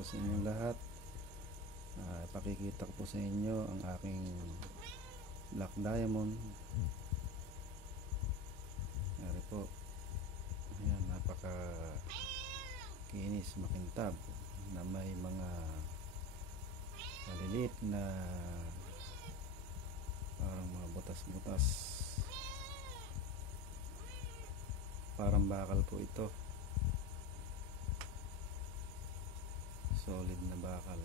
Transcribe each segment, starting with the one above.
po sa inyong lahat. Ipakikita ko po sa inyo ang aking black diamond. Ari po, ayan, napaka kinis, makintab, na may mga maliliit na parang mga butas-butas, parang bakal po ito. Solid na bakal.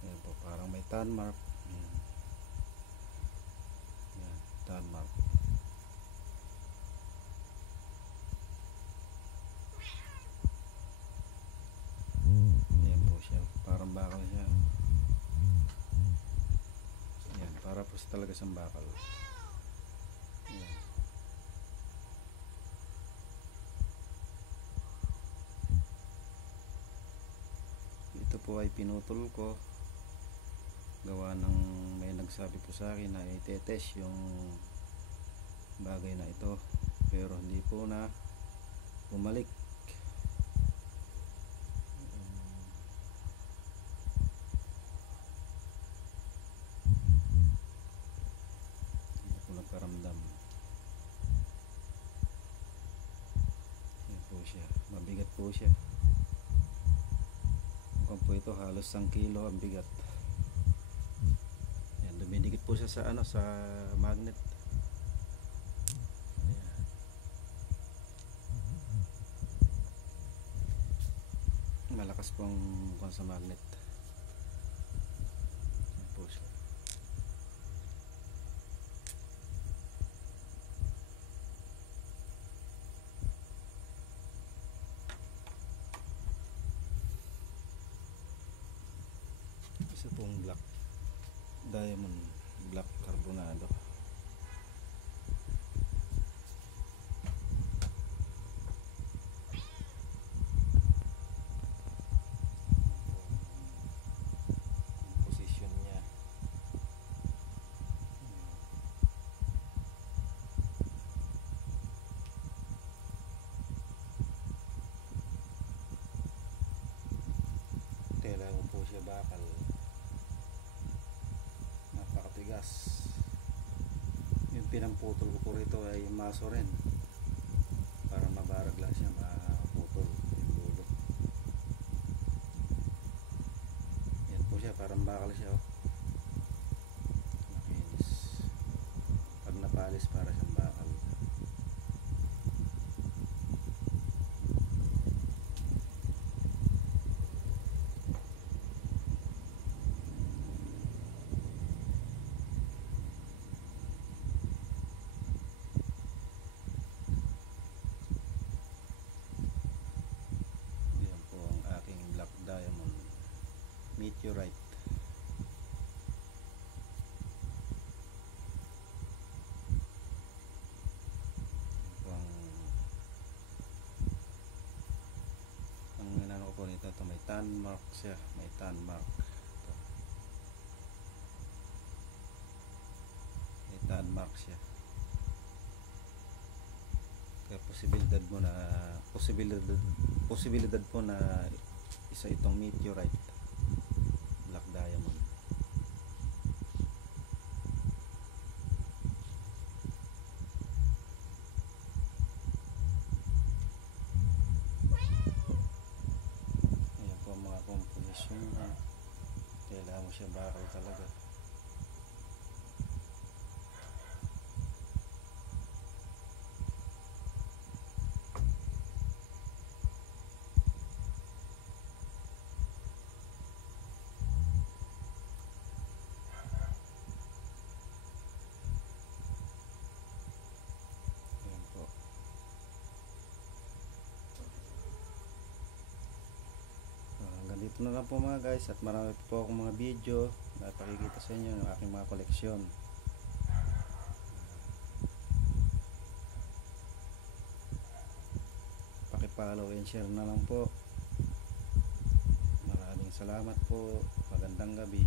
Ayan po, parang may tan mark. Ayan. Ayan, tan mark. Ayan po siya, parang bakal siya. Ayan, para po talaga siyang bakal. Ayan. Ito po ay pinutol ko, gawa ng may nagsabi po sa akin na itetest yung bagay na ito, pero hindi po na bumalik. Hindi po nagkaramdam. Yan po siya, mabigat po siya. Mukhang po ito halos 1 kilo ang bigat. Yan, dumidikit po siya sa sa magnet. Ayan. Malakas pong sa magnet. Yan po siya. Isa pong black diamond, black carbonado. Composition niya. Tela ko po siya bakal. Napakatigas. Yung pinamputol ko po rito ay maso rin, para mabarag lang siya, maputol yung dulo. Yan po siya, parang bakal siya, oh. Makinis. Pag napalis, para siyang bakal. Diamond meteorite. Ang inano ko po nito, ito may tan mark siya, may tan mark. Ito. May tan mark siya. Kaya posibilidad po na isa itong meteorite, black diamond. Ayan po mga composition niya. Kailangan mo siya bakal talaga. Dito na lang po mga guys, at marami po akong mga video na pakikita sa inyo ng aking mga koleksyon. Paki-follow and share na lang po. Maraming salamat po. Magandang gabi.